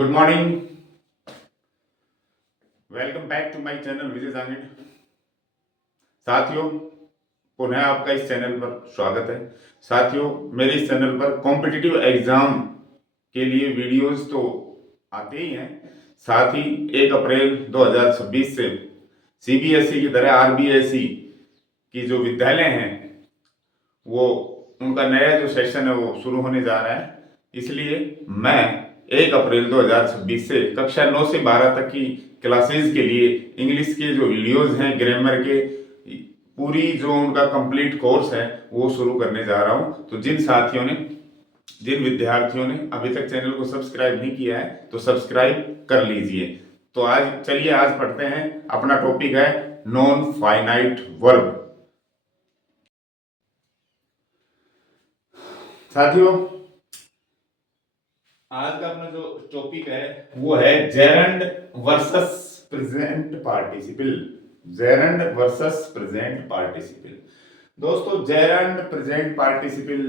Good morning. Welcome back to my channel Vijay Jangid. साथियों, पुनः आपका इस चैनल पर स्वागत है। साथियों, मेरे इस चैनल पर कॉम्पिटिटिव एग्जाम के लिए वीडियोस तो आते ही हैं, साथ ही 1 अप्रैल 2026 से सीबीएसई की तरह आरबीएसई की जो विद्यालय हैं वो उनका नया जो सेशन है वो शुरू होने जा रहा है। इसलिए मैं 1 अप्रैल 2026 से कक्षा 9 से 12 तक की क्लासेस के लिए इंग्लिश के जो वीडियोस हैं, ग्रामर के पूरी जो उनका कंप्लीट कोर्स है वो शुरू करने जा रहा हूं। तो जिन विद्यार्थियों ने अभी तक चैनल को सब्सक्राइब नहीं किया है तो सब्सक्राइब कर लीजिए। तो आज पढ़ते हैं। अपना टॉपिक है नॉन फाइनाइट वर्ब। साथियों, आज का अपना जो टॉपिक है वो है gerund versus present participle. Gerund versus present participle. दोस्तों, जेरंड प्रेजेंट पार्टिसिपल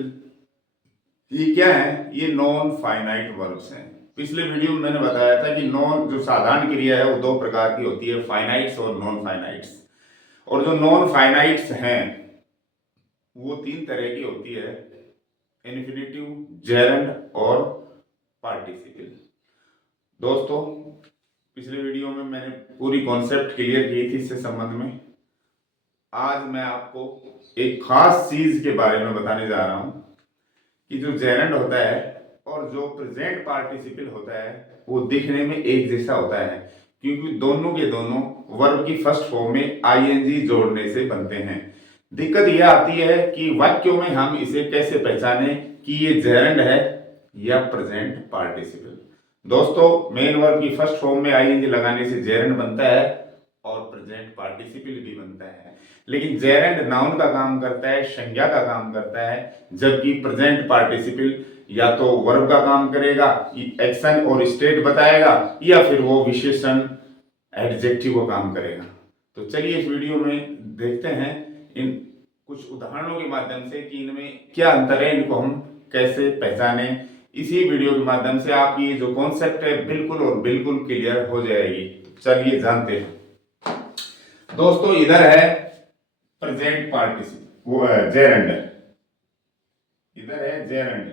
ये क्या है? ये नॉन फाइनाइट वर्ब्स हैं। पिछले वीडियो में मैंने बताया था कि नॉन जो साधारण क्रिया है वो 2 प्रकार की होती है, फाइनाइट्स और नॉन फाइनाइट्स। और जो नॉन फाइनाइट्स हैं वो 3 तरह की होती है, इन्फिनेटिव, जेरंड और पार्टिसिपल। दोस्तों, पिछले वीडियो में मैंने पूरी कॉन्सेप्ट क्लियर की थी इससे संबंध में। आज मैं आपको एक खास चीज के बारे में बताने जा रहा हूं कि जो जेरंड होता है और जो प्रेजेंट पार्टिसिपल होता है वो दिखने में एक जैसा होता है, क्योंकि दोनों के दोनों वर्ब की फर्स्ट फॉर्म में आईएनजी जोड़ने से बनते हैं। दिक्कत यह आती है कि वाक्यों में हम इसे कैसे पहचाने कि ये जेरंड है या प्रेजेंट पार्टिसिपल। दोस्तों, मेन वर्ब की फर्स्ट फॉर्म में आईएनजी लगाने से जेरंड बनता है और प्रेजेंट पार्टिसिपल भी बनता है। लेकिन जेरंड नाउन का काम करता है, संज्ञा का काम करता है, जबकि प्रेजेंट पार्टिसिपल या तो वर्ब का काम करेगा, एक्शन और स्टेट बताएगा, या फिर वो विशेषण एडजेक्टिव का काम करेगा। तो चलिए इस वीडियो में देखते हैं इन कुछ उदाहरणों के माध्यम से कि इनमें क्या अंतर है, इनको हम कैसे पहचाने। इसी वीडियो के माध्यम से आपकी ये जो कॉन्सेप्ट है बिल्कुल और बिल्कुल क्लियर हो जाएगी। चलिए जानते हैं। दोस्तों, इधर है प्रेजेंट पार्टिसिपल, वो है जेरंड। इधर है जेरंड।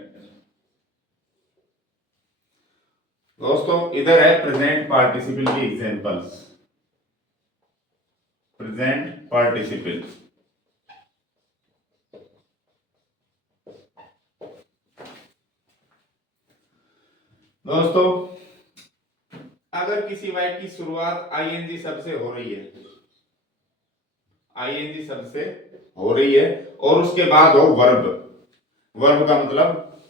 दोस्तों, इधर है प्रेजेंट पार्टिसिपल की एग्जांपल्स। Present participle. दोस्तों, अगर किसी वाक्य की शुरुआत आईएनजी शब्द से हो रही है, आईएनजी शब्द से हो रही है और उसके बाद हो वर्ब। वर्ब का मतलब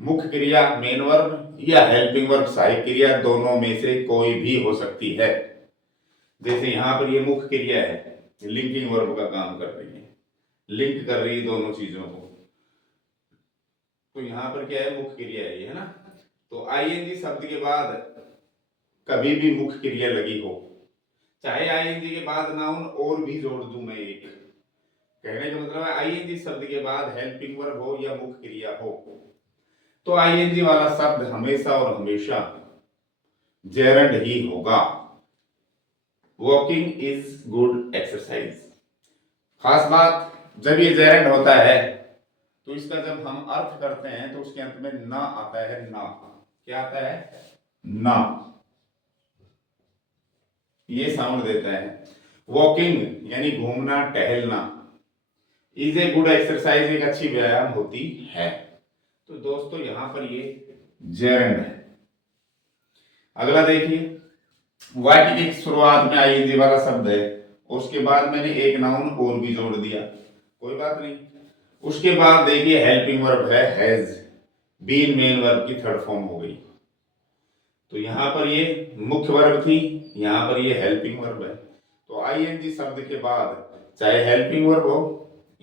मुख्य क्रिया, मेन वर्ब, या हेल्पिंग वर्ब, सहायक क्रिया, दोनों में से कोई भी हो सकती है। जैसे यहां पर ये मुख्य क्रिया है, लिंकिंग वर्ब का काम कर रही है, लिंक कर रही है दोनों चीजों को। तो यहां पर क्या है? मुख्य क्रिया है, है ना। तो आईएनजी शब्द के बाद कभी भी मुख्य क्रिया लगी हो, चाहे आईएनजी के बाद नाउन और भी जोड़ दूं मैं एक, कहने का मतलब है आईएनजी शब्द के बाद हेल्पिंग वर्ब हो या मुख्य क्रिया हो, तो आईएनजी वाला शब्द हमेशा और हमेशा जेरंड ही होगा। Walking is good exercise. खास बात, जब ये जेरंड होता है तो इसका जब हम अर्थ करते हैं तो उसके अंत में ना आता है। ना क्या आता है? ना। ये साउंड देता है। वॉकिंग यानी घूमना, टहलना। इज ए गुड एक्सरसाइज, एक अच्छी व्यायाम होती है। तो दोस्तों, यहां पर ये जेरंड है। अगला देखिए, वाक्य की शुरुआत में आईएनजी वाला शब्द है, उसके बाद मैंने एक नाउन और भी जोड़ दिया, कोई बात नहीं। उसके बाद देखिए हेल्पिंग वर्ब है हैज, बीन मेन वर्ब की थर्ड फॉर्म हो गई। तो यहां पर ये मुख्य वर्ब थी, यहां पर ये हेल्पिंग वर्ब है। तो आईएनजी शब्द के बाद चाहे हेल्पिंग वर्ब हो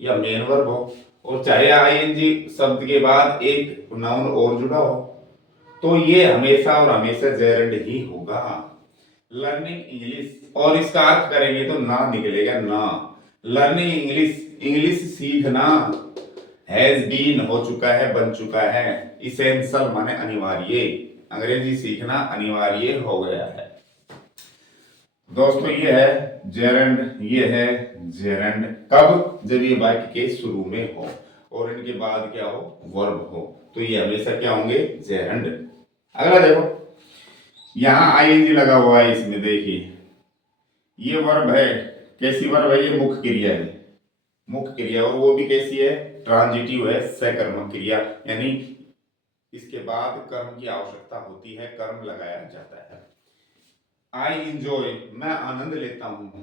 या मेन वर्ब हो, और चाहे आईएनजी शब्द के बाद एक नाउन और जुड़ा हो, तो ये हमेशा और हमेशा जेरंड ही होगा। लर्निंग इंग्लिश, और इसका अर्थ करेंगे तो ना निकलेगा, ना। लर्निंग इंग्लिश, इंग्लिश सीखना, हैज बीन हो चुका है, बन चुका है, इसेंशियल माने अनिवार्य। अंग्रेजी सीखना अनिवार्य हो गया है। दोस्तों ये है जेरंड, ये है जेरंड। कब? जब ये वाक्य के शुरू में हो और इनके बाद क्या हो? वर्ब हो, तो ये हमेशा क्या होंगे? जेरंड। अगला देखो, यहां आईएनजी लगा हुआ है इसमें, देखिए ये वर्ब है। कैसी वर्ब है? ये मुख्य क्रिया है, मुख्य क्रिया, और वो भी कैसी है? ट्रांजिटिव है, सकर्मक क्रिया, यानी इसके बाद कर्म की आवश्यकता होती है, कर्म लगाया जाता है। आई इंजॉय, मैं आनंद लेता हूं।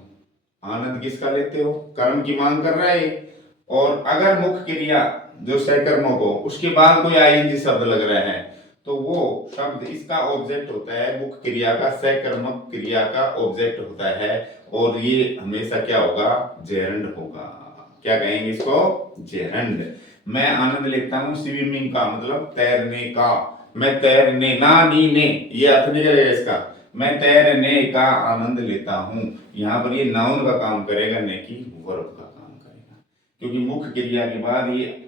आनंद किसका लेते हो? कर्म की मांग कर रहा है। और अगर मुख्य क्रिया जो सकर्मक हो उसके बाद कोई आईएनजी शब्द लग रहा है तो वो शब्द इसका ऑब्जेक्ट होता है, मुख्य क्रिया का, सकर्मक क्रिया का ऑब्जेक्ट होता है, और ये हमेशा क्या होगा? जेरंड होगा। क्या कहेंगे इसको? जेरंड। मैं आनंद लेता हूं स्विमिंग का, मतलब तैरने का। मैं तैरने, ना नी ने, ये अर्थ नहीं करेगा इसका। मैं तैरने का आनंद लेता हूं, यहां पर ये नाउन का काम करेगा, न कि वर्ब का काम करेगा, क्योंकि मुख्य क्रिया के बाद ये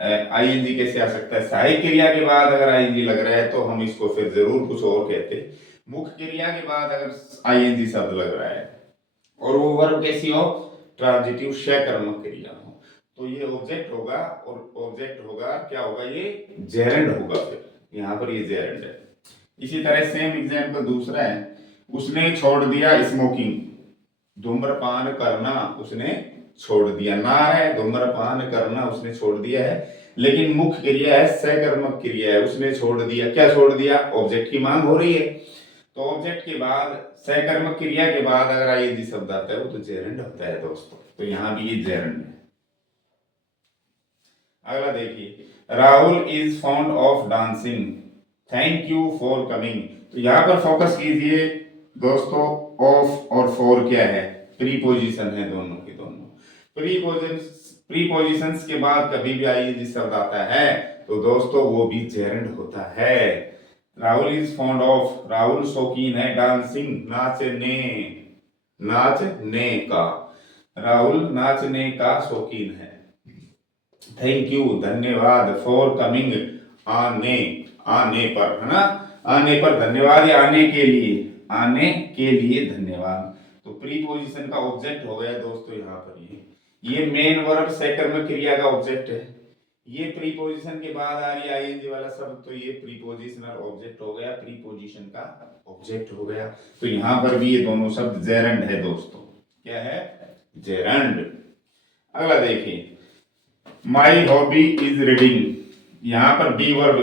आईएनजी कैसे आ सकता है? सहायक क्रिया के बाद अगर आईएनजी लग रहा है तो हम इसको फिर जरूर कुछ और कहते। मुख्य क्रिया के बाद अगर आईएनजी शब्द लग रहा है और वो वर्ब कैसी हो? ट्रांजिटिव सकर्मक क्रिया हो, तो ये ऑब्जेक्ट होगा, और ऑब्जेक्ट होगा क्या होगा? ये जेरंड होगा। फिर यहाँ पर ये जेरंड है। इसी तरह सेम एग्जाम्पल दूसरा है, उसने छोड़ दिया स्मोकिंग, धूम्रपान करना उसने छोड़ दिया। ना है धूम्रपान करना उसने छोड़ दिया है, लेकिन मुख्य क्रिया है, सकर्मक क्रिया है, उसने छोड़ दिया। क्या छोड़ दिया? ऑब्जेक्ट की मांग हो रही है, तो ऑब्जेक्ट के बाद, सकर्मक क्रिया के बाद अगर आईएनजी शब्द आता है वो तो जेरंड होता है दोस्तों। तो यहां भी ये जेरंड है। अगला देखिए, Rahul is fond of dancing, thank you for coming. तो यहां पर फोकस कीजिए दोस्तों, ऑफ और फॉर क्या है? प्रीपोजिशन है, दोनों की दोनों। प्रीपोजिशंस के बाद कभी भी आईएनजी शब्द आता है तो दोस्तों वो भी जेरंड होता है। Rahul is fond of, Rahul शौकीन है डांसिंग, नाचने, नाचने का। राहुल नाचने का शौकीन है। थैंक यू, धन्यवाद, फॉर कमिंग, आने, आने पर, है ना? आने पर धन्यवाद, या आने के लिए, आने के लिए धन्यवाद। तो प्रीपोजिशन का ऑब्जेक्ट हो गया दोस्तों यहाँ पर ये मेन वर्ब सकर्मक क्रिया का ऑब्जेक्ट है। ये प्रीपोजिशन के बाद आ रही है आईएनजी वाला शब्द, तो ये प्रीपोजिशनल ऑब्जेक्ट हो गया, प्रीपोजिशन का ऑब्जेक्ट हो गया। तो यहाँ पर भी ये दोनों शब्द जेरंड है दोस्तों। क्या है? जेरंड। अगला देखिए, माई हॉबी इज रीडिंग। यहाँ पर बी वर्ब,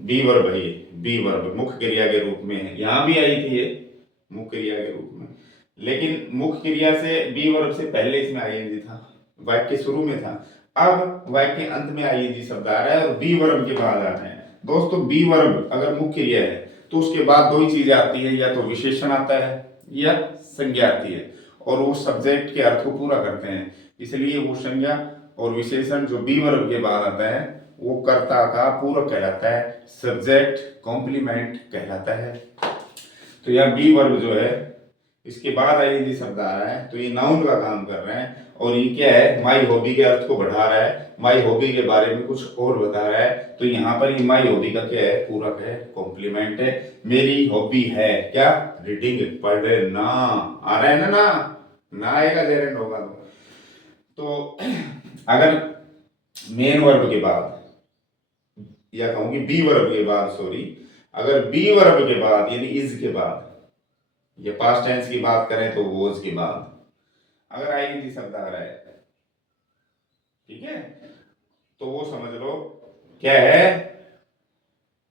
बी वर्ब है, बी वर्ब मुख्य क्रिया के रूप में है। यहाँ भी आई थी ये मुख्य क्रिया के रूप में, लेकिन मुख्य क्रिया से बी वर्ब से पहले इसमें आईएनजी था, वाक्य के शुरू में था। अब वाक्य के अंत में आईएनजी शब्द आ रहा है और बी वर्ब के बाद आ रहा है। दोस्तों बी वर्ब अगर मुख्य क्रिया है तो उसके बाद दो ही चीजें आती है, या तो विशेषण आता है या संज्ञा आती है, और वो सब्जेक्ट के अर्थ को पूरा करते हैं। इसलिए वो संज्ञा और विशेषण जो बी वर्ब के बाद आता है वो कर्ता का पूरक कहलाता है, सब्जेक्ट कॉम्प्लीमेंट कहलाता है। तो यह बी वर्ब जो है इसके बाद आईएनजी शब्द आ रहा है, तो ये नाउन का काम कर रहे हैं, और ये क्या है? माई हॉबी के अर्थ को बढ़ा रहा है, माई हॉबी के बारे में कुछ और बता रहा है। तो यहाँ पर ये माई हॉबी का क्या है? पूरक है, कॉम्प्लीमेंट है। मेरी हॉबी है क्या? रीडिंग, पढ़ना। आ रहा है ना? ना आएगा जेरंड होगा तो अगर मेन वर्ब के बाद, या कहूंगी बी वर्ब के बाद, सॉरी, अगर बी वर्ब के बाद यानी इज के बाद, ये पास्ट टेंस की बात करें तो वॉज के बाद अगर आईएनजी शब्द आ रहा है, ठीक है, तो वो समझ लो क्या है?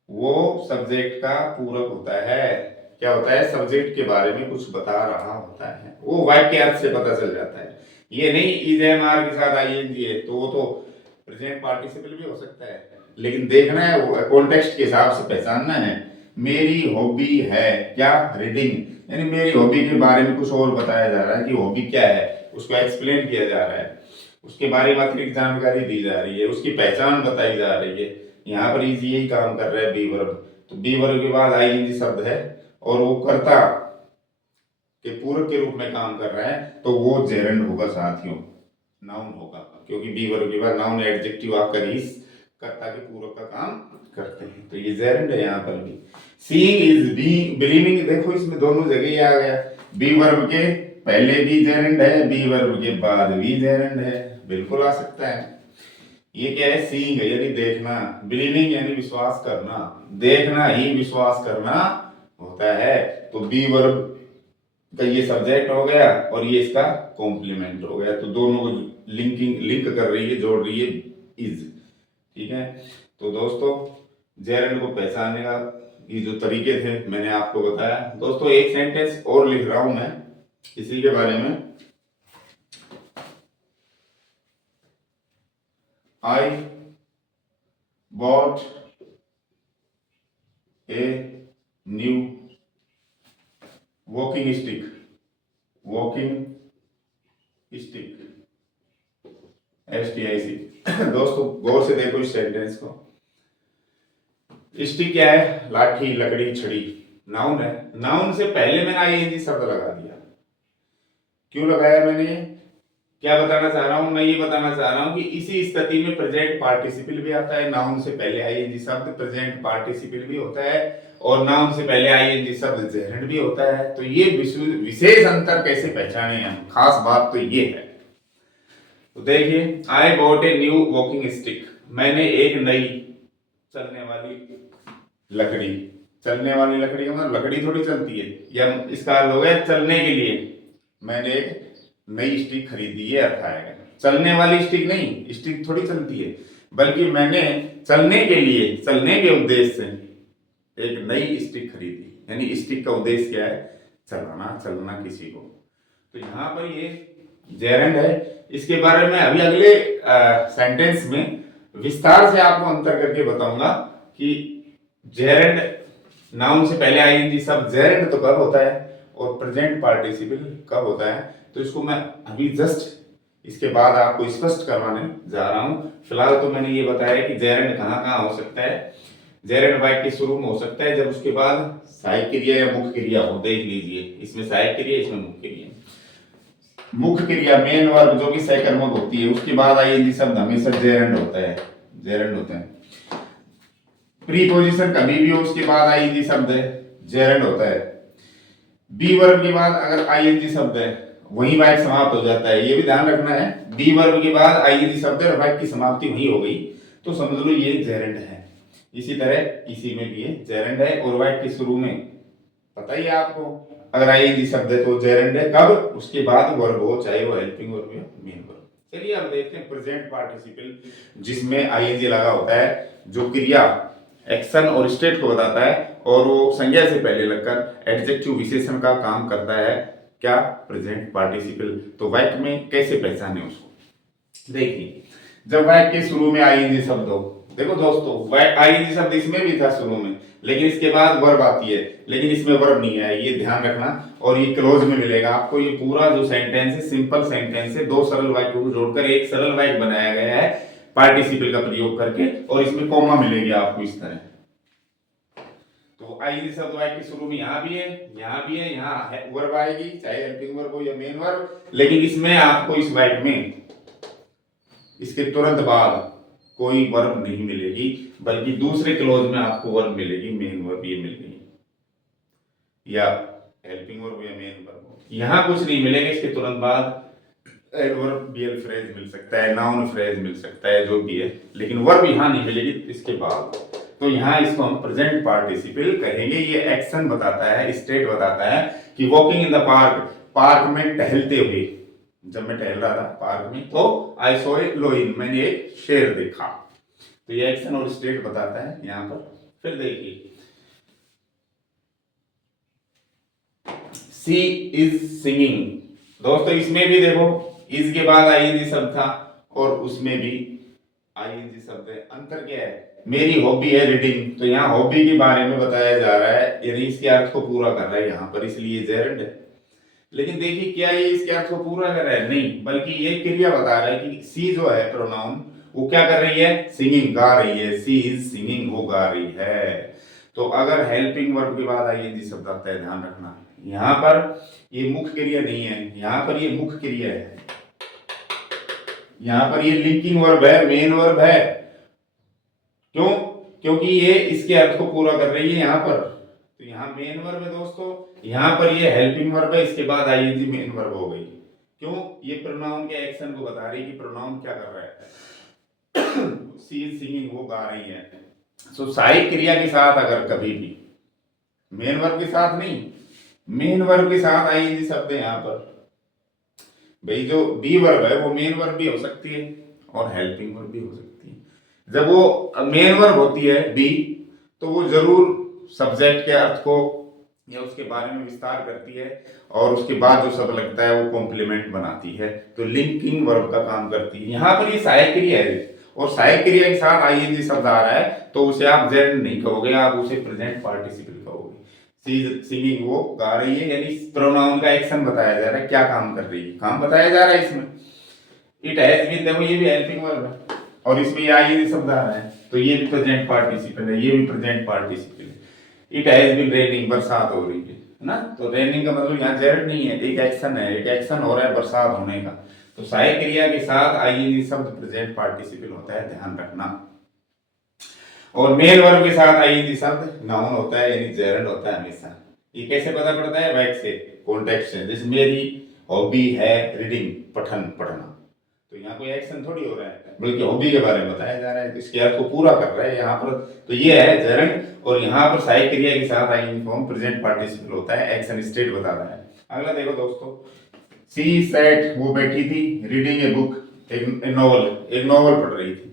वो सब्जेक्ट का पूरक होता है। क्या होता है? सब्जेक्ट के बारे में कुछ बता रहा होता है, वो वाक्य अर्थ से पता चल जाता है। ये नहीं इज एम आर के साथ आईएनजी है तो वो तो प्रेजेंट पार्टिसिपल भी हो सकता है, लेकिन देखना है वो कॉन्टेक्स्ट के हिसाब से पहचानना है। मेरी हॉबी है क्या? रीडिंग, यानी मेरी हॉबी के बारे में कुछ और बताया जा रहा है कि हॉबी क्या है, उसको एक्सप्लेन किया जा रहा है, उसके बारे में अतिरिक्त जानकारी दी जा रही है, उसकी पहचान बताई जा रही है। यहाँ पर इज यही काम कर रहा है बी वर्ब। तो बी वर्ब के बाद आईएनजी शब्द है और वो कर्ता के पूरक के रूप में काम कर रहा है, तो वो जेरंड होगा साथियों, नाउन होगा, क्योंकि बी वर्ब के बाद नाउन एडजेक्टिव आपका इस कर्ता के पूरक का काम करते हैं। तो ये जेरंड है यहाँ पर भी। सीइंग इज बीइंग, बिलीविंग, देखो इसमें दोनों जगह ही आ गया। बी वर्ब के पहले भी जेरंड है, बी वर्ब के बाद भी जेरंड है, बिल्कुल आ सकता है। ये क्या है, सीइंग यानी देखना, बिलीविंग यानी विश्वास करना, देखना ही विश्वास करना होता है। तो बी वर्ब का ये सब्जेक्ट हो गया और ये इसका कॉम्प्लीमेंट हो गया, तो दोनों को लिंक कर रही है, जोड़ रही है इज। ठीक है, तो दोस्तों जेरंड को पहचानने का ये जो तरीके थे मैंने आपको बताया। दोस्तों एक सेंटेंस और लिख रहा हूं मैं इसी के बारे में। I bought a new walking stick, walking stick, STIC। दोस्तों गौर से देखो इस सेंटेंस को। स्टिक क्या है, लाठी, लकड़ी, छड़ी, नाउन है। नाउन से पहले मैंने ING शब्द लगा दिया। क्यों लगाया मैंने, क्या बताना चाह रहा हूं मैं, ये बताना चाह रहा हूं कि इसी स्थिति में प्रेजेंट पार्टिसिपल भी आता है। नाउन से पहले ING शब्द प्रेजेंट पार्टिसिपल भी होता है, और नाउन से पहले ING शब्द जेरंड भी होता है। तो ये विशेष अंतर कैसे पहचाने हम, खास बात तो ये है। तो देखिए, I bought a new walking stick, मैंने एक नई चलने वाली लकड़ी, चलने वाली लकड़ी का मतलब लकड़ी थोड़ी चलती है, या इसका अर्थ हो गया चलने के लिए मैंने एक नई स्टिक खरीदी है, अर्थ आएगा। चलने वाली स्टिक नहीं, स्टिक थोड़ी चलती है, बल्कि मैंने चलने के लिए, चलने के उद्देश्य से एक नई स्टिक खरीदी। यानी स्टिक का उद्देश्य क्या है, चलाना, चलना किसी को। तो यहाँ पर ये जेरंड है। इसके बारे में अभी अगले सेंटेंस में विस्तार से आपको अंतर करके बताऊंगा कि जेरंड, नाउन से पहले ING शब्द जेरंड तो कब होता है और प्रेजेंट पार्टिसिपल कब होता है। तो इसको मैं अभी जस्ट इसके बाद आपको स्पष्ट करवाने जा रहा हूं। फिलहाल तो मैंने ये बताया कि जेरंड कहाँ कहाँ हो सकता है। जेरंड वाक्य के शुरू में हो सकता है जब उसके बाद सहायक क्रिया या मुख्य क्रिया हो। देख लीजिए, इसमें सहायक क्रिया, इसमें मुख्य क्रिया। मुख्य क्रिया मेन वर्ब जो कि सहकर्मक होती है, उसके बाद ING शब्द हमेशा जेरंड होता है, जेरंड होता है। प्रीपोजिशन कभी भी हो उसके बाद ING शब्द है, जेरंड होता है। बी वर्ब के बाद अगर ING शब्द है वही वाक्य समाप्त हो जाता है, ये भी ध्यान रखना है। बी वर्ब के बाद ING शब्द है और वाक्य की समाप्ति वही हो गई, तो समझ लो ये जेरंड है। इसी तरह इसी में भी ये जेरंड है, और वाक्य के शुरू में पता ही है आपको, अगर ING शब्द है तो जेरंड है, कब, उसके बाद वर्ब हो, चाहे वो हेल्पिंग वर्ब या मेन वर्ब। चलिए अब देखते हैं प्रेजेंट पार्टिसिपल जिसमें ING लगा होता है, जो क्रिया, एक्शन और स्टेट को बताता है, और वो संज्ञा से पहले लगकर एडजेक्टिव विशेषण का काम करता है। क्या, प्रेजेंट पार्टिसिपल। तो वाक्य में कैसे पहचाने उसको, देखिए जब वाक्य के शुरू में ING शब्द हो, देखो दोस्तों ING शब्द इसमें भी था शुरू में, लेकिन इसके बाद वर्ब आती है, लेकिन इसमें वर्ब नहीं है, ये ध्यान रखना। और ये क्लोज में मिलेगा आपको। ये पूरा जो सेंटेंस है सिंपल सेंटेंस है, दो सरल वाक्यों को जोड़कर एक सरल वाक्य बनाया गया है पार्टिसिपल का प्रयोग करके, और इसमें कॉमा मिलेगी आपको इस तरह। तो ING शब्द वाक्य के शुरू में यहाँ भी है, यहाँ भी है, यहाँ वर्ब आएगी, चाहे हेल्पिंग वर्ब हो या मेन वर्ब, लेकिन इसमें आपको इस वाक्य में इसके तुरंत बाद कोई वर्ब नहीं मिलेगी, बल्कि दूसरे क्लोज में आपको वर्ब मिलेगी, मेन वर्ब ये मिल गई, या हेल्पिंग वर्ब या मेन वर्ब। यहाँ कुछ नहीं मिलेगा, इसके तुरंत बाद एडवर्ब, BL फ्रेज मिल सकता है, नाउन फ्रेज मिल सकता है, जो भी है, लेकिन वर्ब यहाँ नहीं मिलेगी इसके बाद। तो यहाँ इसको हम प्रेजेंट पार्टिसिपल कहेंगे। ये एक्शन बताता है, स्टेट बताता है कि walking in the park, park में टहलते हुए, जब मैं टहल रहा था पार्क में, तो आई सॉ ए लोइन, मैंने एक शेर देखा। तो ये एक्शन और स्टेट बताता है यहाँ पर। फिर देखिए, शी इज सिंगिंग। दोस्तों इसमें भी देखो, इज के बाद ING शब्द था और उसमें भी ING शब्द है। अंतर क्या है, मेरी हॉबी है रीडिंग, तो यहाँ हॉबी के बारे में बताया जा रहा है, यानी इसके अर्थ को पूरा कर रहा है यहाँ पर, इसलिए जेरंड है। लेकिन देखिए क्या ये इसके अर्थ को पूरा कर रहा है, नहीं, बल्कि ये क्रिया बता रहा है कि सी जो है प्रोनाउन, वो क्या कर रही है, सिंगिंग, गा रही है। सी इज सिंगिंग, वो गा रही है। तो अगर हेल्पिंग वर्ब के बाद ING शब्द आता है, ध्यान रखना, यहाँ पर ये मुख्य क्रिया नहीं है, यहाँ पर ये मुख्य क्रिया है, यहाँ पर ये लिंकिंग वर्ब है, मेन वर्ब है। क्यों, क्योंकि ये इसके अर्थ को पूरा कर रही है यहाँ पर। तो यहाँ मेन वर्ब है दोस्तों, यहाँ पर ये हेल्पिंग वर्ब है, इसके बाद आईएनजी मेन वर्ब हो गई। क्यों? ये प्रोनाउन के एक्शन को बता रही है कि प्रोनाउन क्या कर रहा है। सी इज सिंगिंग, वो गा रही है। सो सहायक क्रिया के साथ अगर कभी भी मेन वर्ब के साथ नहीं, मेन वर्ब के साथ आईएनजी शब्द है यहाँ पर। भाई जो बी वर्ब है वो मेन वर्ब भी हो सकती है और हेल्पिंग वर्ब भी हो सकती है। जब वो मेन वर्ब होती है बी, तो वो जरूर सब्जेक्ट के अर्थ को या उसके बारे में विस्तार करती है, और उसके बाद जो शब्द लगता है वो कॉम्प्लीमेंट बनाती है, तो लिंकिंग वर्ब का काम करती है। यहाँ पर ये सहायक क्रिया है, और सहायक क्रिया के साथ आईएनजी शब्द आ रहा है, तो उसे आप जेरेंड नहीं कहोगे, आप उसे प्रेजेंट पार्टिसिपल कहोगे। सी सिंगिंग, वो गा रही है, यानी प्रोनाउन का एक्शन बताया जा रहा है, क्या काम कर रही है, काम बताया जा रहा है इसमें। इट हैज बीन, देखो ये भी हेल्पिंग वर्ब है, और इसमें ये आईएनजी शब्द आ रहा है, तो ये भी प्रेजेंट पार्टिसिपल है, ये भी प्रेजेंट पार्टिसिपल है। इट हैज बीन रेनिंग, बरसात हो रही है ना, तो रेनिंग का मतलब यहाँ जेरेंड नहीं है, एक एक्शन है, एक एक्शन हो रहा है बरसात होने का। तो सहायक क्रिया के साथ आईएनजी शब्द प्रेजेंट पार्टिसिपल होता है, ध्यान रखना। और मेन वर्ब के साथ आईएनजी शब्द नाउन होता है, यानी जेरेंड होता है हमेशा। ये कैसे पता पड़ता है? वाक्य से, कॉन्टेक्स्ट से। जैसे मेरी हॉबी है रीडिंग, पठन, पढ़ना, तो यहाँ कोई एक्शन थोड़ी हो रहा है, बल्कि हॉबी के बारे में बताया जा रहा है, इसके अर्थ को पूरा कर रहा है यहाँ पर। तो ये है जेरेंड, और यहाँ पर सहायक क्रिया के साथ आईएनजी फॉर्म प्रेजेंट पार्टिसिपल होता है, एक्शन स्टेट बता रहा है। अगला देखो दोस्तों, सी सैट, वो बैठी थी, रीडिंग ए बुक, एक नॉवल, एक नॉवल पढ़ रही थी,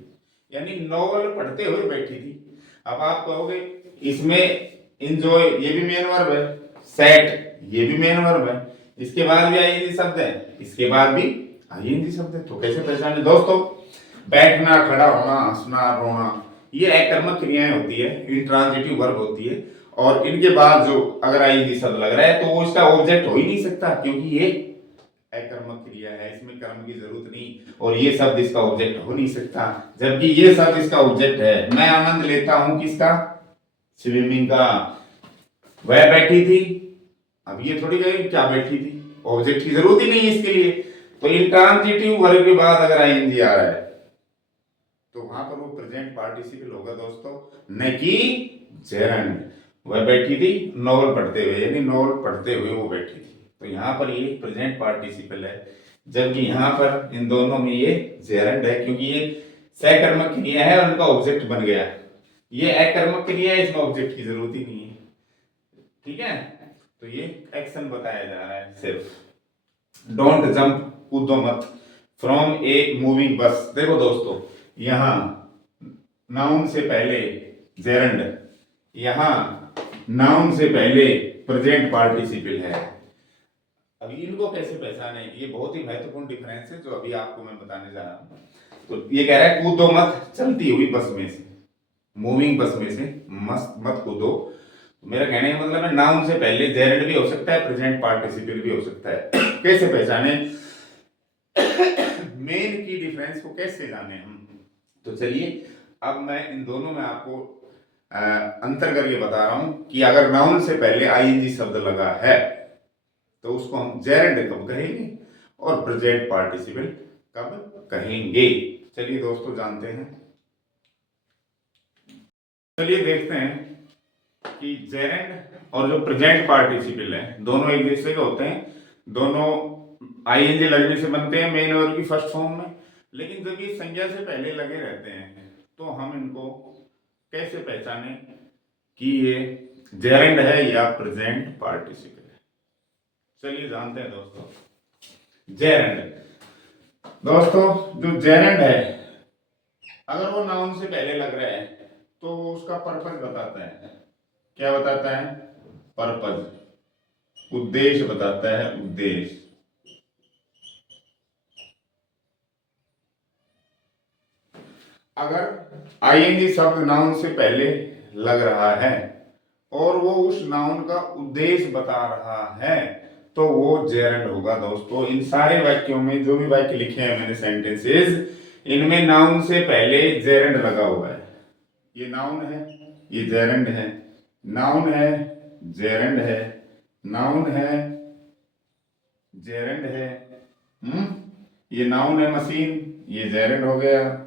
यानी नॉवल पढ़ते हुए बैठी थी। अब आप कहोगे इसमें एंजॉय, ये भी मेन वर्ब है, सैट ये भी मेन वर्ब है, इसके बाद भी आईएनजी शब्द है, इसके बाद भी आईएनजी शब्द है, तो कैसे पहचाने दोस्तों? बैठना, खड़ा होना, हंसना, रोना, ये अकर्मक क्रियाएं होती है, इंट्रांजिटिव वर्ब होती है, और इनके बाद जो अगर आईएनजी शब्द लग रहा है तो वो इसका ऑब्जेक्ट हो ही नहीं सकता, क्योंकि ये अकर्मक क्रिया है, इसमें कर्म की जरूरत नहीं, और ये शब्द इसका ऑब्जेक्ट हो नहीं सकता, जबकि ये शब्द इसका ऑब्जेक्ट है। मैं आनंद लेता हूं किसका? स्विमिंग का। वह बैठी थी, अब ये थोड़ी कहेगी क्या बैठी थी, ऑब्जेक्ट की जरूरत ही नहीं है इसके लिए। तो इंट्रांजिटिव वर्ब के बाद अगर आईएनजी आ रहा है तो वहां पर वो प्रेजेंट पार्टिसिपल होगा दोस्तों, न कि जेरेंड। वह बैठी थी नॉवल पढ़ते हुए, यानी नॉवल पढ़ते हुए वो बैठी थी, तो यहाँ पर ये प्रेजेंट पार्टिसिपल है, जबकि यहाँ पर इन दोनों में ये जेरेंड है, क्योंकि ये सकर्मक क्रिया है और उनका ऑब्जेक्ट बन गया। ये अकर्मक क्रिया है, इसमें ऑब्जेक्ट की जरूरत ही नहीं है, ठीक है। तो ये एक्शन बताया जा रहा है सिर्फ। डोंट जंप, कूदो मत, फ्रॉम ए मूविंग बस। देखो दोस्तों, यहां नाउन से पहले जेरेंड, यहां नाउन से पहले प्रेजेंट पार्टिसिपल है। अब इनको कैसे पहचाने, ये बहुत ही महत्वपूर्ण डिफरेंस है जो अभी आपको मैं बताने जा रहा हूं। तो ये कह रहा है कूदो मत चलती हुई बस में से, मूविंग बस में से मत मत कूदो। मेरा कहने का मतलब है नाउन से पहले जेरेंड भी हो सकता है, प्रेजेंट पार्टिसिपल भी हो सकता है। कैसे पहचाने? मेन की डिफरेंस को कैसे जाने हम? तो चलिए अब मैं इन दोनों में आपको अंतर करके बता रहा हूं कि अगर नाउन से पहले आईएनजी शब्द लगा है तो उसको हम जेरेंड कब कहेंगे और प्रेजेंट पार्टिसिपल कब कहेंगे। चलिए दोस्तों जानते हैं, चलिए देखते हैं कि जेरेंड और जो प्रेजेंट पार्टिसिपल है दोनों एक दूसरे के होते हैं, दोनों आईएनजी लगने से बनते हैं मेन वर्ब की फर्स्ट फॉर्म में, लेकिन जब ये संज्ञा से पहले लगे रहते हैं तो हम इनको कैसे पहचाने कि ये जेरेंड है या प्रेजेंट पार्टिसिपल है। चलिए जानते हैं दोस्तों। जेरेंड, दोस्तों जो जेरेंड है अगर वो नाउन से पहले लग रहा है तो वो उसका पर्पज बताता है। क्या बताता है? पर्पज, उद्देश्य बताता है, उद्देश्य। अगर आईएनजी शब्द नाउन से पहले लग रहा है और वो उस नाउन का उद्देश्य बता रहा है तो वो जेरेंड होगा दोस्तों। इन सारे वाक्यों में जो भी वाक्य लिखे हैं मैंने सेंटेंसेस, इनमें नाउन से पहले जेरेंड लगा हुआ है। ये नाउन है, ये जेरेंड है, नाउन है, जेरेंड है, नाउन है, जेरेंड है। ये नाउन है मशीन, ये जेरेंड हो गया।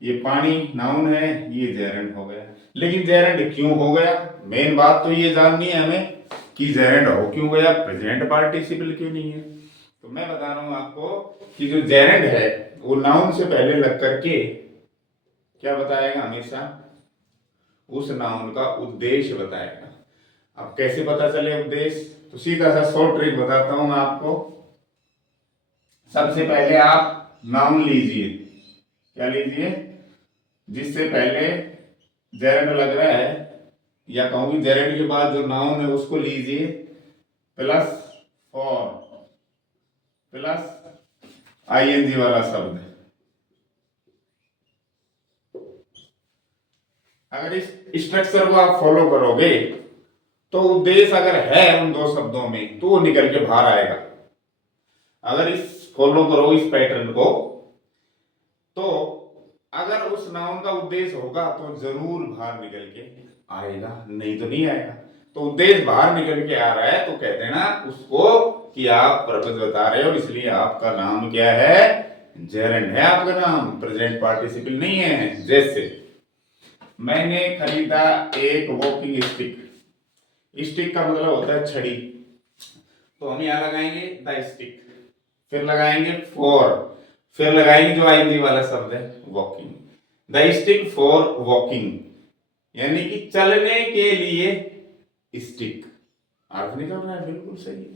ये पानी नाउन है, ये जेरेंड हो गया। लेकिन जेरेंड क्यों हो गया, मेन बात तो ये जाननी है हमें कि जेरेंड हो क्यों गया, प्रेजेंट पार्टिसिपल क्यों नहीं है। तो मैं बता रहा हूं आपको कि जो जेरेंड है वो नाउन से पहले लग करके क्या बताएगा, हमेशा उस नाउन का उद्देश्य बताएगा। अब कैसे पता चले उद्देश्य, तो सीधा सा शॉर्ट ट्रिक बताता हूं मैं आपको। सबसे पहले आप नाउन लीजिए, क्या लीजिए, जिससे पहले जेरेंड लग रहा है, या कहूंगी जेरेंड के बाद जो नाउन है उसको लीजिए, प्लस फॉर प्लस आईएनजी वाला शब्द। अगर इस स्ट्रक्चर को आप फॉलो करोगे तो उद्देश्य अगर है उन दो शब्दों में तो वो निकल के बाहर आएगा। अगर इस फॉलो करो इस पैटर्न को, तो अगर उस नाउन का उद्देश्य होगा तो जरूर बाहर निकल के आएगा, नहीं तो नहीं आएगा। तो उद्देश्य बाहर निकल के आ रहा है तो कह देना उसको कि आप पर्पस बता रहे हो, इसलिए आपका नाम क्या है, जेरेंड है आपका नाम, प्रेजेंट पार्टिसिपल नहीं है। जैसे मैंने खरीदा एक वॉकिंग स्टिक, स्टिक का मतलब होता है छड़ी, तो हम यहां लगाएंगे द स्टिक, फिर लगाएंगे फॉर, फिर लगाएंगे जो आईएनजी वाला शब्द है walking, the stick for walking, यानी कि चलने के लिए स्टिक। अर्थ निकल रहा है, बिल्कुल सही है।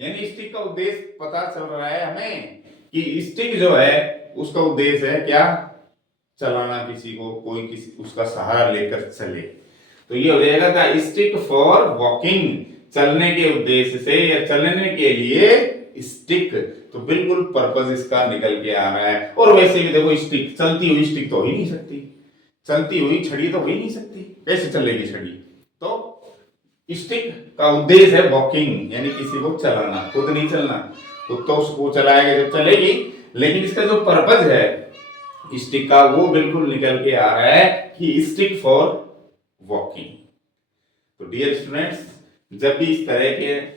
यानी स्टिक का उद्देश्य पता चल रहा है हमें कि स्टिक जो है उसका उद्देश्य है क्या, चलाना, किसी को कोई किसी उसका सहारा लेकर चले। तो ये हो जाएगा द स्टिक फॉर वॉकिंग, चलने के उद्देश्य से या चलने के लिए स्टिक। तो बिल्कुल पर्पस इसका निकल के आ रहा है। और वैसे भी देखो स्टिक, चलती हुई स्टिक तो हो ही नहीं सकती, चलती हुई छड़ी तो हो ही नहीं सकती, कैसे चलेगी छड़ी। तो स्टिक का उद्देश्य है वॉकिंग, यानी किसी को चलाना, खुद नहीं चलना, खुद तो उसको चलाएगा जब चलेगी, लेकिन इसका जो पर्पस है स्टिक का वो बिल्कुल निकल के आ रहा है कि स्टिक फॉर वॉकिंग। तो डियर स्टूडेंट्स, जब भी इस तरह के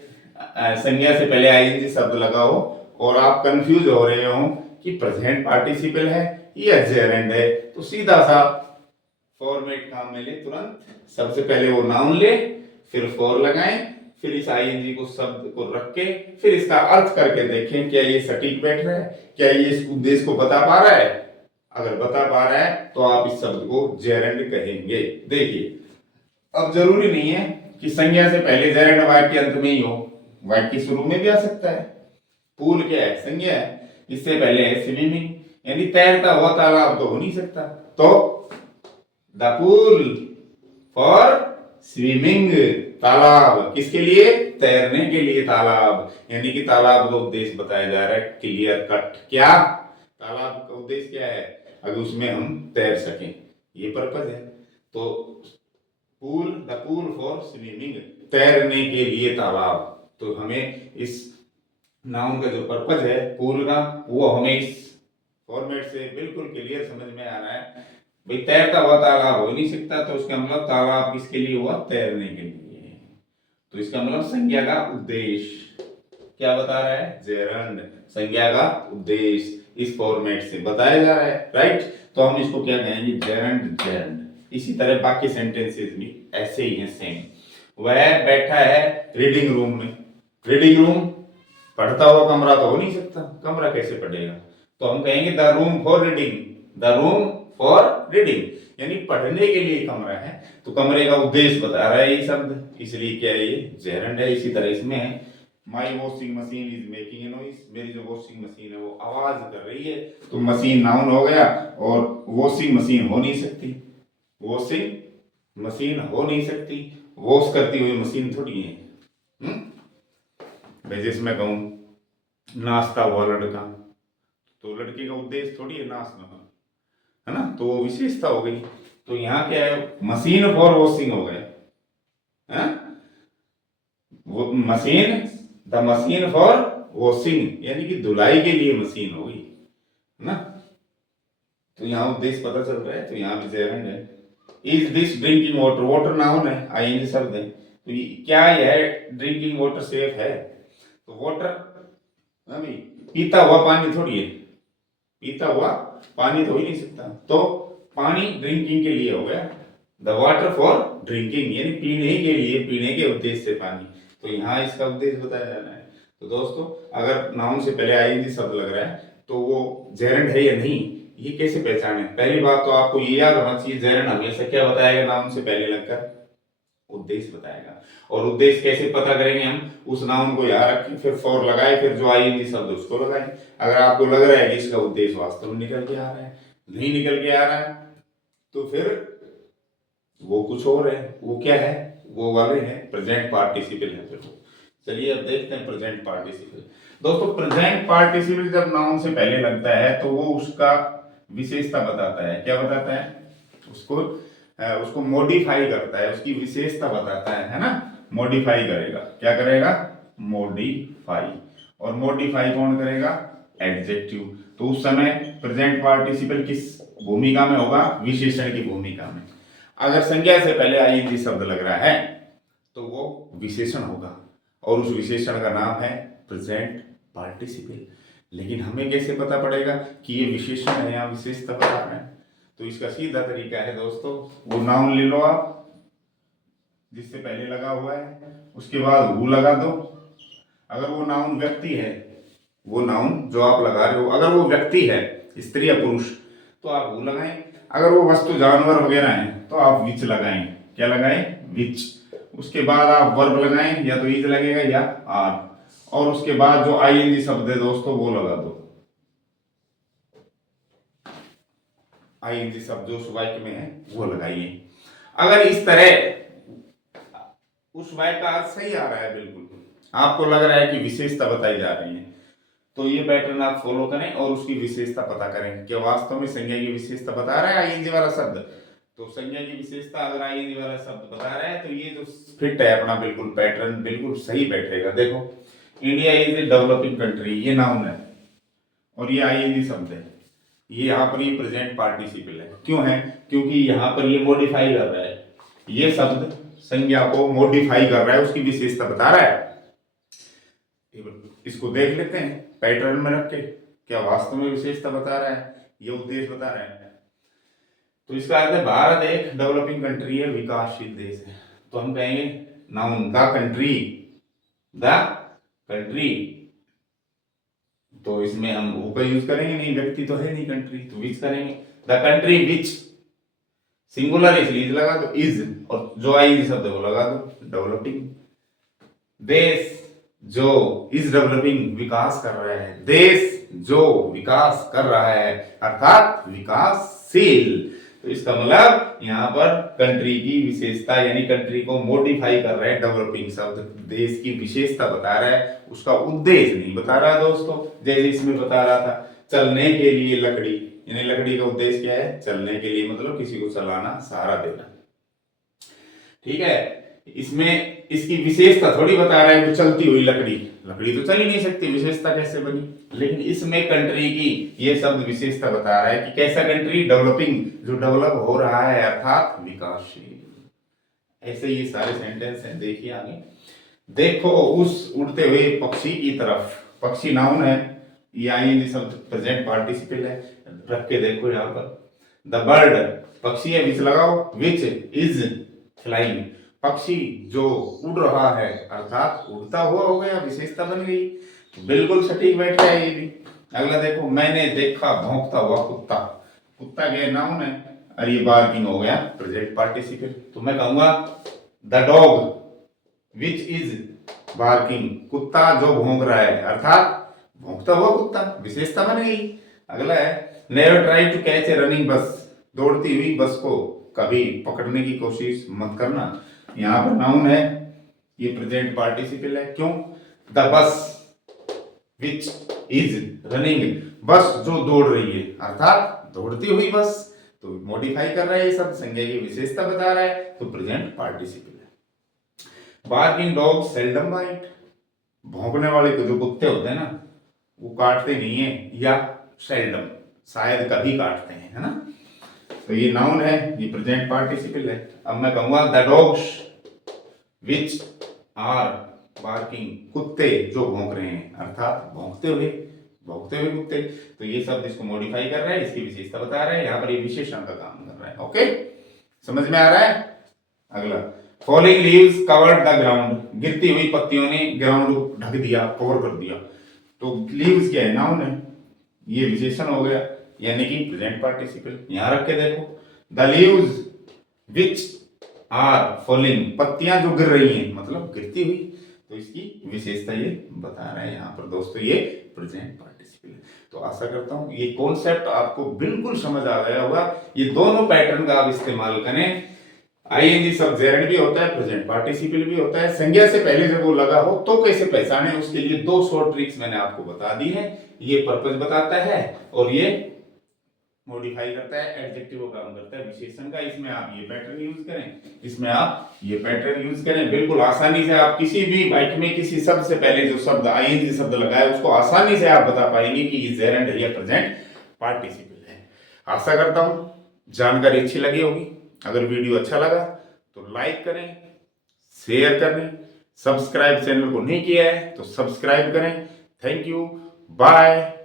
संज्ञा से पहले आईएनजी शब्द लगा हो और आप कंफ्यूज हो रहे हो कि प्रेजेंट पार्टिसिपल है या जेरेंड है, तो सीधा सा फॉर्मेट काम में ले, तुरंत सबसे पहले वो नाउन ले, फिर फॉर लगाएं, फिर इस आईएनजी को शब्द को रख के फिर इसका अर्थ करके देखें क्या ये सटीक बैठ रहा है, क्या ये इस उद्देश्य को बता पा रहा है। अगर बता पा रहा है तो आप इस शब्द को जेरेंड कहेंगे। देखिए, अब जरूरी नहीं है कि संज्ञा से पहले जेरेंड वाक्य अंत में ही हो, वाक्य शुरू में भी आ सकता है। पूल क्या है, संज्ञा है, इससे पहले है स्विमिंग, यानी तैरता हुआ तालाब तो हो नहीं सकता, तो द पूल फॉर स्विमिंग, तालाब किसके लिए, तैरने के लिए तालाब, यानी कि तालाब का उद्देश्य बताया जा रहा है क्लियर कट। क्या तालाब का उद्देश्य क्या है, अगर उसमें हम तैर सकें, ये पर्पज है। तो pool, the pool for swimming, तैरने के लिए तालाब। तो हमें इस नाउन का जो पर्पज है पूल का, वो हमें इस फॉर्मेट से बिल्कुल क्लियर समझ में आ रहा है। भाई तैरता हुआ तालाब हो नहीं सकता, तो उसका मतलब तालाब किसके लिए हुआ, तैरने के लिए। तो इसका मतलब संज्ञा का उद्देश्य क्या बता रहा है, जेरेंड, संज्ञा का उद्देश्य इस फॉर्मेट से बताया जा रहा है, राइट। तो हम इसको क्या कहेंगे, जेरेंड, जेरेंड। इसी तरह बाकी सेंटेंसेस भी ऐसे ही हैं सेम। वह बैठा है रीडिंग रूम में, रीडिंग रूम पढ़ता हुआ कमरा तो हो नहीं सकता, कमरा कैसे पढ़ेगा, तो हम कहेंगे the room for reading, the room for reading, यानी पढ़ने के लिए कमरा है। तो कमरे का उद्देश्य बता रहा है ये शब्द, इसलिए क्या है, ये जेरेंड है। इसी तरह इसमें है my washing machine is making a noise, मेरी जो वॉशिंग मशीन है वो आवाज कर रही है। तो मशीन नाउन हो गया और वॉशिंग मशीन हो नहीं सकती, वॉशिंग मशीन हो नहीं सकती, वॉश करती हुई मशीन थोड़ी है। भाई जिसमें कहूं नाश्ता हुआ लड़का, तो लड़के का उद्देश्य थोड़ी है नाश्ता, है ना, तो वो विशेषता हो गई। तो यहाँ क्या है, मशीन फॉर वॉशिंग हो गया, वो machine, the machine for washing, यानी कि धुलाई के लिए मशीन हो गई, है ना। तो यहाँ उद्देश्य पता चल रहा है, तो यहाँ भी जेरेंड है। Is this drinking water, water noun है, आईएनजी शब्द है, तो क्या यह ड्रिंकिंग वाटर सेफ है, तो वाटर अभी पीता हुआ पानी थोड़ी है, पीता हुआ पानी तो हो ही नहीं सकता, तो पानी ड्रिंकिंग के लिए हो गया, द वाटर फॉर ड्रिंकिंग, यानी पीने के लिए, पीने के उद्देश्य से पानी। तो यहाँ इसका उद्देश्य बताया जाना है। तो दोस्तों अगर नाउन से पहले आईएनजी शब्द लग रहा है तो वो जेरेंड है या नहीं, ये कैसे पहचाने? पहली बात तो आपको ये याद होना चाहिए, जेरेंड हमेशा क्या बताएगा नाउन से पहले लगकर? उद्देश्य बताएगा। और उद्देश्य कैसे पता करेंगे हम? उस नाउन को याद रखें, फिर फॉर लगाए, फिर जो आईएनजी शब्द उसको लगाएं। अगर आपको लग रहा है कि इसका उद्देश्य वास्तव में निकल के आ रहा है, नहीं निकल के आ रहा है, तो फिर वो कुछ और है। वो क्या है? वो वाले हैं प्रेजेंट पार्टिसिपल है। फिर चलिए अब देखते हैं प्रेजेंट पार्टिसिपल। दोस्तों प्रेजेंट पार्टिसिपल जब नाउन से पहले लगता है तो वो उसका विशेषता बताता है। क्या बताता है? उसको मॉडिफाई करता है, उसकी विशेषता बताता है ना? मॉडिफाई करेगा। क्या करेगा? मॉडिफाई। और मॉडिफाई कौन करेगा? एडजेक्टिव। तो उस समय प्रेजेंट पार्टिसिपल किस भूमिका में होगा? विशेषण की भूमिका में। अगर संज्ञा से पहले आईएनजी शब्द लग रहा है तो वो विशेषण होगा, और उस विशेषण का नाम है प्रेजेंट पार्टिसिपल। लेकिन हमें कैसे पता पड़ेगा कि ये विशेषण है या विशेषता बता रहे हैं? तो इसका सीधा तरीका है दोस्तों, वो नाउन ले लो आप जिससे पहले लगा हुआ है, उसके बाद वो लगा दो। अगर वो नाउन व्यक्ति है, वो नाउन जो आप लगा रहे हो अगर वो व्यक्ति है, स्त्री या पुरुष, तो आप वो लगाएं। अगर वो वस्तु जानवर वगैरह है तो आप विच लगाएं। क्या लगाएं? विच। उसके बाद आप वर्ब लगाएं, या तो इज लगेगा या आर, और उसके बाद जो आईएनजी शब्द है दोस्तों वो लगा दो। आईएनजी शब्द जो उस वाक्य में है वो लगाइए। अगर इस तरह उस वाक्य का अर्थ सही आ रहा है, बिल्कुल आपको लग रहा है कि विशेषता बताई जा रही है, तो ये पैटर्न आप फॉलो करें और उसकी विशेषता पता करें। क्या वास्तव में संज्ञा की विशेषता बता रहा है आईएनजी वाला शब्द? तो संज्ञा की विशेषता अगर आईएनजी वाला शब्द बता रहा है तो ये जो फिट है अपना, बिल्कुल पैटर्न बिल्कुल सही बैठेगा। देखो, India is a developing country, ये नाउन है और ये आईएनजी शब्द है। ये यहाँ पर ये प्रेजेंट पार्टिसिपल है। क्यों है? क्योंकि यहाँ पर ये मॉडिफाई कर रहा है। ये शब्द संज्ञा को मॉडिफाई कर रहा है, उसकी विशेषता बता रहा है। इसको देख लेते हैं पैटर्न में रख के, क्या वास्तव में विशेषता बता रहा है, ये उद्देश्य बता रहा है। तो इसका अर्थ है भारत एक डेवलपिंग कंट्री है, विकासशील देश है। तो हम कहेंगे noun the country, the country. तो इसमें हम वो का यूज करेंगे नहीं, व्यक्ति तो है नहीं कंट्री, तो विच करेंगे। द कंट्री विच, सिंगुलर इसलिए लगा दो इज, और जो आई शब्द है वो लगा दो डेवलपिंग। देश जो इज डेवलपिंग, विकास कर रहा है। देश जो विकास कर रहा है अर्थात विकासशील। तो इसका मतलब यहाँ पर कंट्री की विशेषता, यानी कंट्री को मॉडिफाई कर रहे हैं डेवलपिंग शब्द, देश की विशेषता बता रहा है, उसका उद्देश्य नहीं बता रहा दोस्तों। जैसे इसमें बता रहा था चलने के लिए लकड़ी, यानी लकड़ी का उद्देश्य क्या है? चलने के लिए, मतलब किसी को चलाना, सहारा देना। ठीक है, इसमें इसकी विशेषता थोड़ी बता रहा है कि चलती हुई लकड़ी, लकड़ी तो चल ही नहीं सकती, विशेषता कैसे बनी? लेकिन इसमें कंट्री की ये शब्द विशेषता बता रहा है कि कैसा कंट्री? डेवलपिंग, जो डेवलप हो रहा है अर्थात विकासशील। ऐसे ये सारे सेंटेंस हैं। देखिए आगे, देखो उस उड़ते हुए पक्षी की तरफ। पक्षी नाउन है, ये आईएनजी शब्द प्रेजेंट पार्टिसिपल है, रख के देखो यहाँ पर। द बर्ड, पक्षी है, विच लगाओ, विच इज फ्लाइंग, पक्षी जो उड़ रहा है अर्थात उड़ता हुआ हो गया, विशेषता बन गई। बिल्कुल सटीक बैठ गया ये भी। अगला देखो, मैंने देखा भौंकता हुआ कुत्ता। कुत्ता क्या नाउन है, और ये बार्किंग हो गया प्रेजेंट पार्टिसिपल। तो मैं कहूंगा the dog which is barking, कुत्ता जो भौंक रहा है अर्थात भौंकता हुआ कुत्ता, विशेषता बन गई। अगला है never try to catch a running bus, दौड़ती हुई बस को कभी पकड़ने की कोशिश मत करना। यहाँ पर नाउन है, ये प्रेजेंट पार्टिसिपल है। क्यों? The bus which is running, बस जो दौड़ रही है अर्थात दौड़ती हुई बस, तो मॉडिफाई कर रहा है ये सब, संज्ञा की विशेषता बता रहा है, तो प्रेजेंट पार्टिसिपल है। बार्किंग डॉग सेल्डम बाइट, भौंकने वाले जो कुत्ते होते हैं ना वो काटते नहीं है, या सेल्डम, शायद कभी काटते हैं, है ना? तो ये नाउन है, ये प्रेजेंट पार्टिसिपल है। अब मैं कहूंगा the dogs which are barking, कुत्ते जो भौंक रहे हैं अर्थात भौंकते हुए कुत्ते। तो ये शब्द इसको मॉडिफाई कर रहा है, इसकी विशेषता बता रहा है, यहाँ पर ये विशेषण का काम कर रहा है। ओके, समझ में आ रहा है? अगला, falling leaves covered the ground, गिरती हुई पत्तियों ने ग्राउंड को ढक दिया, कवर कर दिया। तो लीव्स क्या है? नाउन है, ये विशेषण हो गया, यानी कि प्रेजेंट पार्टिसिपल। यहां रख के देखो, the leaves which are falling, पत्तियां जो गिर रही हैं मतलब गिरती हुई, तो इसकी विशेषता ये बता रहे हैं यहाँ पर दोस्तों, ये प्रेजेंट पार्टिसिपल। तो आशा करता हूं ये कॉन्सेप्ट आपको बिल्कुल समझ आ गया होगा। ये दोनों पैटर्न का आप इस्तेमाल करें। आईएनजी शब्द जेरेंड भी होता है, प्रेजेंट पार्टिसिपल भी होता है। संज्ञा से पहले जब वो लगा हो तो कैसे पहचाने, उसके लिए 2 शॉर्ट ट्रिक्स मैंने आपको बता दी है। ये पर्पस बताता है और ये मॉडिफाई करता है, एडजेक्टिव का काम करता है विशेषण का। इसमें आप ये पैटर्न यूज करें, इसमें आप ये पैटर्न यूज करें, बिल्कुल आसानी से आप किसी भी वाक्य में किसी शब्द से पहले जो शब्द आईएनजी शब्द लगाए उसको आसानी से आप बता पाएंगे कि ये जेरेंड है या प्रेजेंट पार्टिसिपल है। आशा करता हूं जानकारी अच्छी लगी होगी। अगर वीडियो अच्छा लगा तो लाइक करें, शेयर करें, सब्सक्राइब चैनल को नहीं किया है तो सब्सक्राइब करें। Thank you, bye.